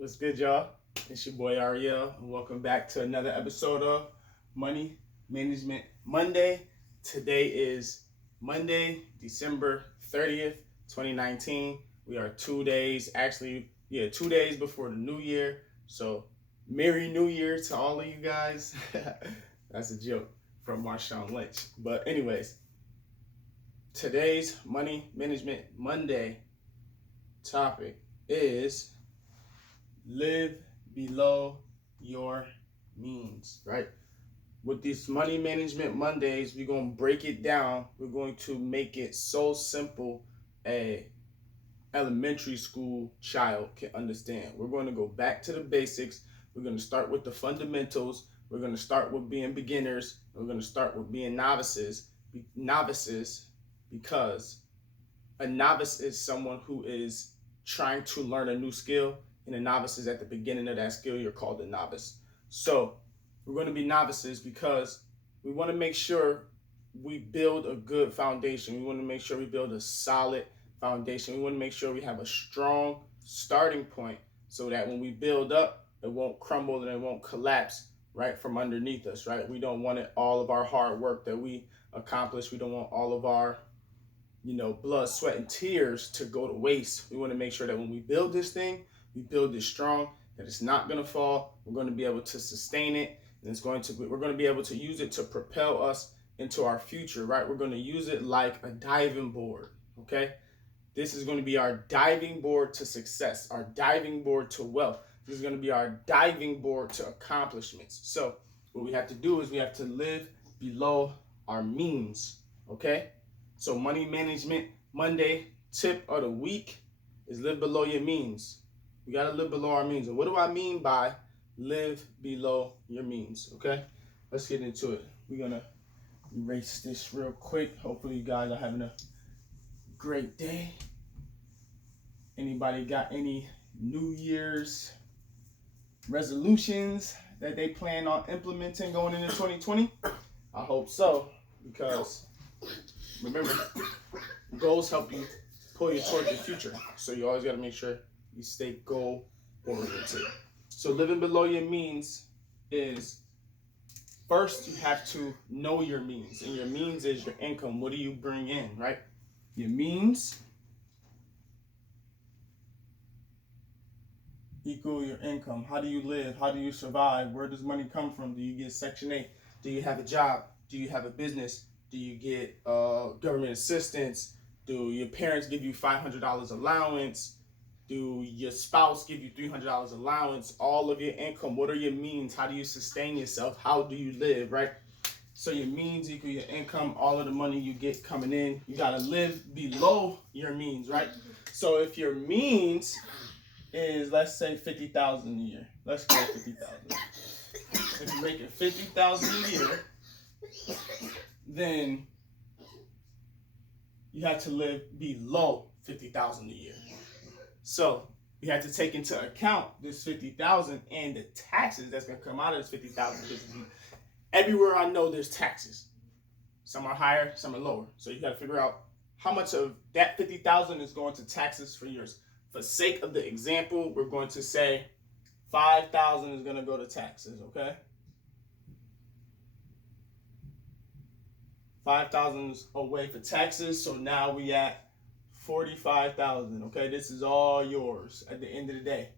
What's good, y'all? It's your boy Ariel, and welcome back to another episode of Money Management Monday. Today is Monday, December 30th, 2019. We are 2 days, 2 days before the new year. So, Merry New Year to all of you guys. That's a joke from Marshawn Lynch. But, anyways, today's Money Management Monday topic is live below your means, right? With these Money Management Mondays, we're going to break it down. We're going to make it so simple a elementary school child can understand. We're going to go back to the basics. We're going to start with the fundamentals. We're going to start with being beginners. We're going to start with being novices because a novice is someone who is trying to learn a new skill, and a novice is at the beginning of that skill. You're called a novice. So we're going to be novices because we want to make sure we build a good foundation. We want to make sure we build a solid foundation. We want to make sure we have a strong starting point so that when we build up, it won't crumble and it won't collapse right from underneath us, right? We don't want all of our hard work that we accomplish. We don't want all of our blood, sweat, and tears to go to waste. We want to make sure that when we build this thing, we build it strong, that it's not going to fall. We're going to be able to sustain it, and we're going to be able to use it to propel us into our future, right? We're going to use it like a diving board, okay? This is going to be our diving board to success, our diving board to wealth. This is going to be our diving board to accomplishments. So what we have to do is we have to live below our means, okay? So Money Management Monday tip of the week is live below your means. We got to live below our means. And what do I mean by live below your means? Okay, let's get into it. We're going to erase this real quick. Hopefully you guys are having a great day. Anybody got any New Year's resolutions that they plan on implementing going into 2020? I hope so, because remember, goals help you pull you towards your future. So you always got to make sure you stay goal oriented. So living below your means is, first you have to know your means. And your means is your income. What do you bring in, right? Your means equal your income. How do you live? How do you survive? Where does money come from? Do you get Section 8? Do you have a job? Do you have a business? Do you get government assistance? Do your parents give you $500 allowance? Do your spouse give you $300 allowance? All of your income. What are your means? How do you sustain yourself? How do you live, right? So your means equal your income. All of the money you get coming in. You got to live below your means, right? So if your means is, let's say, $50,000 a year. Let's go $50,000. If you're making $50,000 a year, then you have to live below $50,000 a year. So you have to take into account this $50,000 and the taxes that's gonna come out of this $50,000. Everywhere I know there's taxes. Some are higher, some are lower. So you got to figure out how much of that $50,000 is going to taxes for yours. For sake of the example, we're going to say $5,000 is gonna go to taxes, okay? 5,000 is away for taxes, so now we at 45,000. Okay, this is all yours at the end of the day.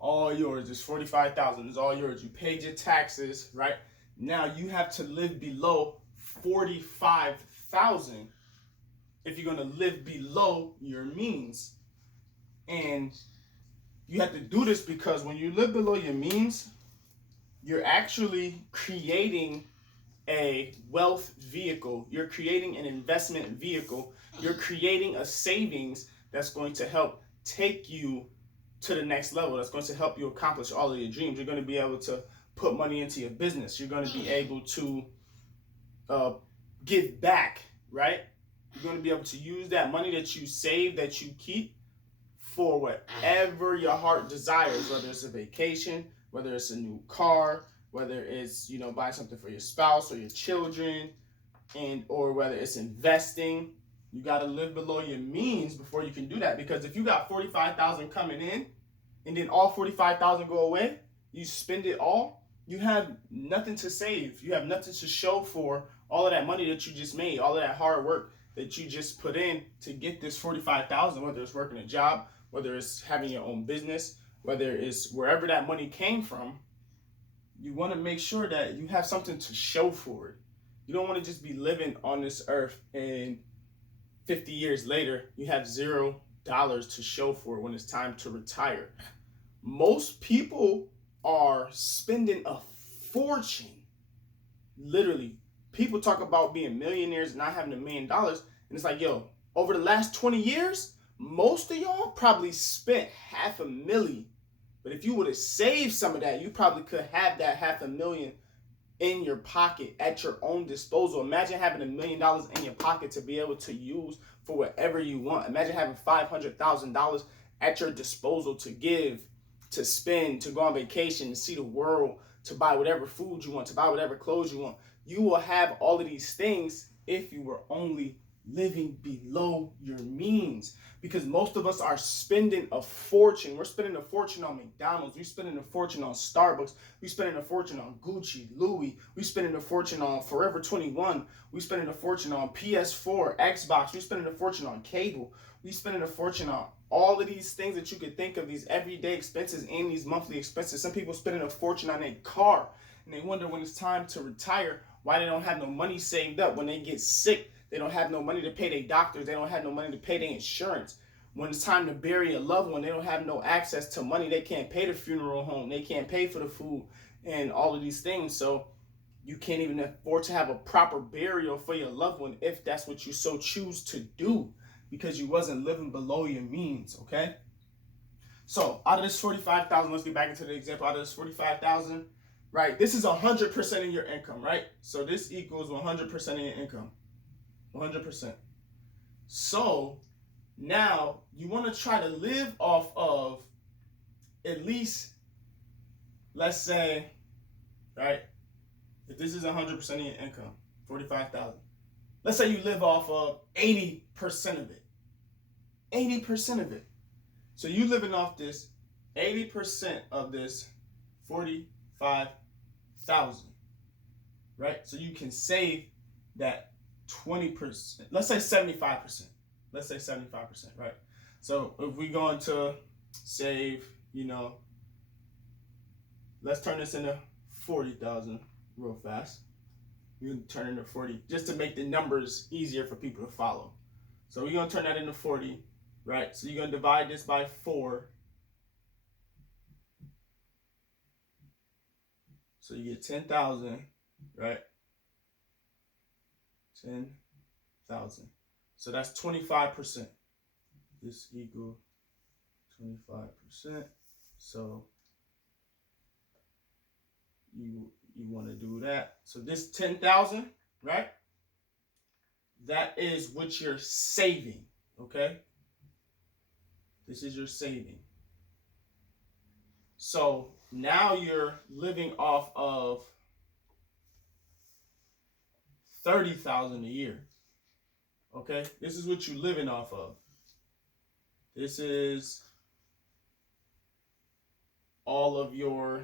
All yours. It's 45,000. It's all yours. You paid your taxes, right? Now you have to live below 45,000 if you're gonna live below your means, and you have to do this because when you live below your means, you're actually creating a wealth vehicle. You're creating an investment vehicle. You're creating a savings that's going to help take you to the next level. That's going to help you accomplish all of your dreams. You're going to be able to put money into your business. You're going to be able to give back, right? You're going to be able to use that money that you save, that you keep, for whatever your heart desires, whether it's a vacation, whether it's a new car, whether it's, buying something for your spouse or your children, or whether it's investing. You got to live below your means before you can do that. Because if you got 45,000 coming in and then all 45,000 go away, you spend it all, you have nothing to save. You have nothing to show for all of that money that you just made, all of that hard work that you just put in to get this 45,000, whether it's working a job, whether it's having your own business, whether it's wherever that money came from. You want to make sure that you have something to show for it. You don't want to just be living on this earth and 50 years later, you have $0 to show for it when it's time to retire. Most people are spending a fortune. Literally, people talk about being millionaires and not having $1 million. And it's like, yo, over the last 20 years, most of y'all probably spent $500,000. But if you would have saved some of that, you probably could have that $500,000 in your pocket at your own disposal. Imagine having $1 million in your pocket to be able to use for whatever you want. Imagine having $500,000 at your disposal to give, to spend, to go on vacation, to see the world, to buy whatever food you want, to buy whatever clothes you want. You will have all of these things if you were only living below your means. Because most of us are spending a fortune. We're spending a fortune on McDonald's. We're spending a fortune on Starbucks. We're spending a fortune on Gucci, Louis. We're spending a fortune on Forever 21. We're spending a fortune on PS4, Xbox. We're spending a fortune on cable. We're spending a fortune on all of these things that you could think of, these everyday expenses and these monthly expenses. Some people spending a fortune on a car, and they wonder when it's time to retire why they don't have no money saved up. When they get sick, they don't have no money to pay their doctors. They don't have no money to pay their insurance. When it's time to bury a loved one, they don't have no access to money. They can't pay the funeral home. They can't pay for the food and all of these things. So you can't even afford to have a proper burial for your loved one if that's what you so choose to do, because you wasn't living below your means, okay? So out of this 45,000, let's get back into the example. Out of this 45,000, right? This is 100% of your income, right? So this equals 100% of your income. 100%. So now you want to try to live off of at least, let's say, right, if this is 100% of your income, 45,000, let's say you live off of 80% of it. 80% of it. So you living off this 80% of this 45,000, right? So you can save that 20%, let's say 75%. Let's say 75%, right? So if we're going to save, let's turn this into 40,000 real fast. You can turn it into 40 just to make the numbers easier for people to follow. So we're going to turn that into 40, right? So you're going to divide this by 4. So you get 10,000, right? 10,000. So that's 25%. This equals 25%. So you want to do that. So this 10,000, right? That is what you're saving, okay? This is your saving. So now you're living off of 30,000 a year. Okay, this is what you're living off of. This is all of your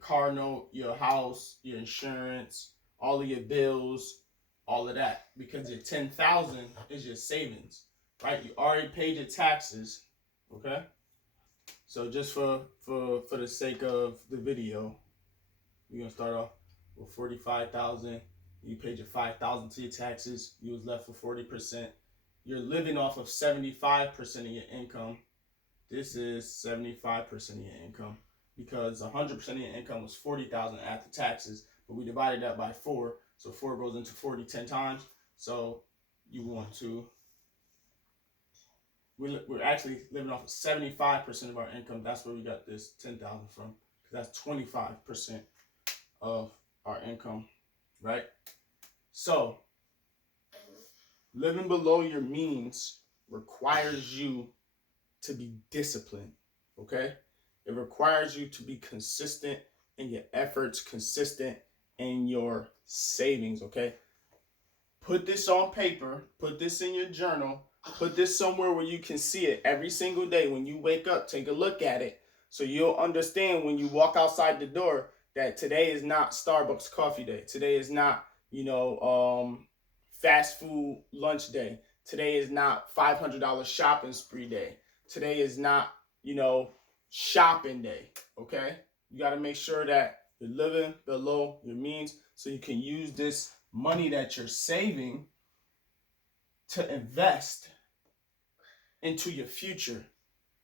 car note, your house, your insurance, all of your bills, all of that, because your 10,000 is your savings, right? You already paid your taxes, okay? So just for the sake of the video, we're gonna start off with 45,000. You paid your 5,000 to your taxes. You was left for 40%. You're living off of 75% of your income. This is 75% of your income, because 100% of your income was 40,000 after taxes, but we divided that by 4. So 4 goes into 40 10 times. So you want to, we're actually living off of 75% of our income. That's where we got this 10,000 from, because that's 25% of our income, right? So living below your means requires you to be disciplined, okay? It requires you to be consistent in your efforts, consistent in your savings, okay? Put this on paper, put this in your journal, Put this somewhere where you can see it every single day. When you wake up, take a look at it. So you'll understand when you walk outside the door that today is not Starbucks coffee day. Today is not, fast food lunch day. Today is not $500 shopping spree day. Today is not, shopping day. Okay? You got to make sure that you're living below your means so you can use this money that you're saving to invest into your future,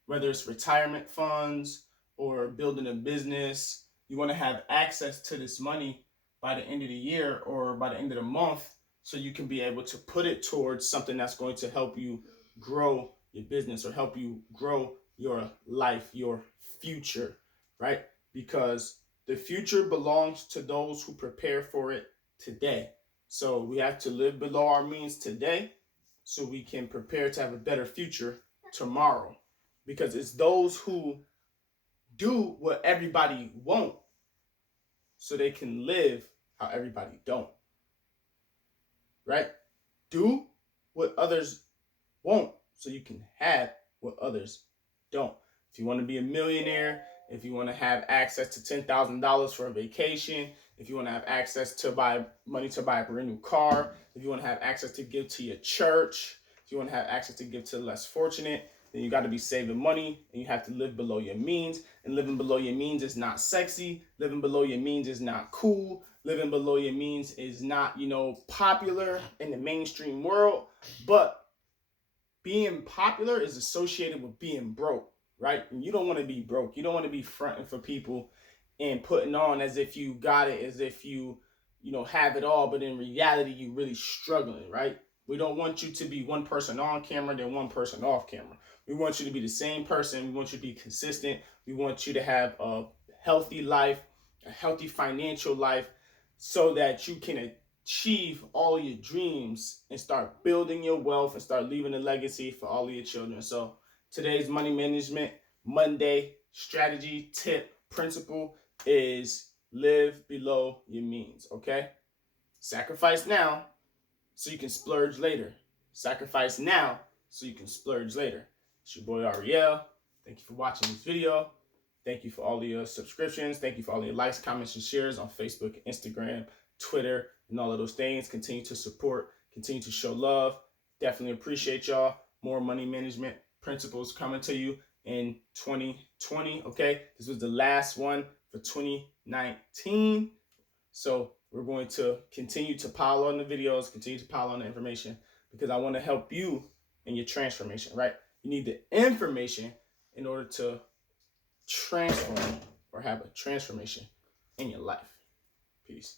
whether it's retirement funds or building a business. You want to have access to this money by the end of the year or by the end of the month so you can be able to put it towards something that's going to help you grow your business or help you grow your life, your future, right? Because the future belongs to those who prepare for it today. So we have to live below our means today so we can prepare to have a better future tomorrow. Because it's those who do what everybody won't so they can live how everybody don't. Right? Do what others won't so you can have what others don't. If you want to be a millionaire, if you want to have access to $10,000 for a vacation, if you want to have access to buy money to buy a brand new car, if you want to have access to give to your church, if you want to have access to give to the less fortunate, then you got to be saving money and you have to live below your means. And living below your means is not sexy. Living below your means is not cool. Living below your means is not, popular in the mainstream world. But being popular is associated with being broke, right? And you don't want to be broke. You don't want to be fronting for people and putting on as if you got it, as if you have it all, but in reality, you really struggling, right? We don't want you to be one person on camera, then one person off camera. We want you to be the same person. We want you to be consistent. We want you to have a healthy life, a healthy financial life, so that you can achieve all your dreams and start building your wealth and start leaving a legacy for all of your children. So today's Money Management Monday strategy, tip, principle is live below your means, okay? Sacrifice now so you can splurge later. Sacrifice now so you can splurge later. It's your boy Ariel. Thank you for watching this video. Thank you for all of your subscriptions. Thank you for all of your likes, comments, and shares on Facebook, Instagram, Twitter, and all of those things. Continue to support, continue to show love. Definitely appreciate y'all. More money management principles coming to you in 2020, okay? This was the last one for 2019. So we're going to continue to pile on the videos, continue to pile on the information because I want to help you in your transformation, right? You need the information in order to transform or have a transformation in your life. Peace.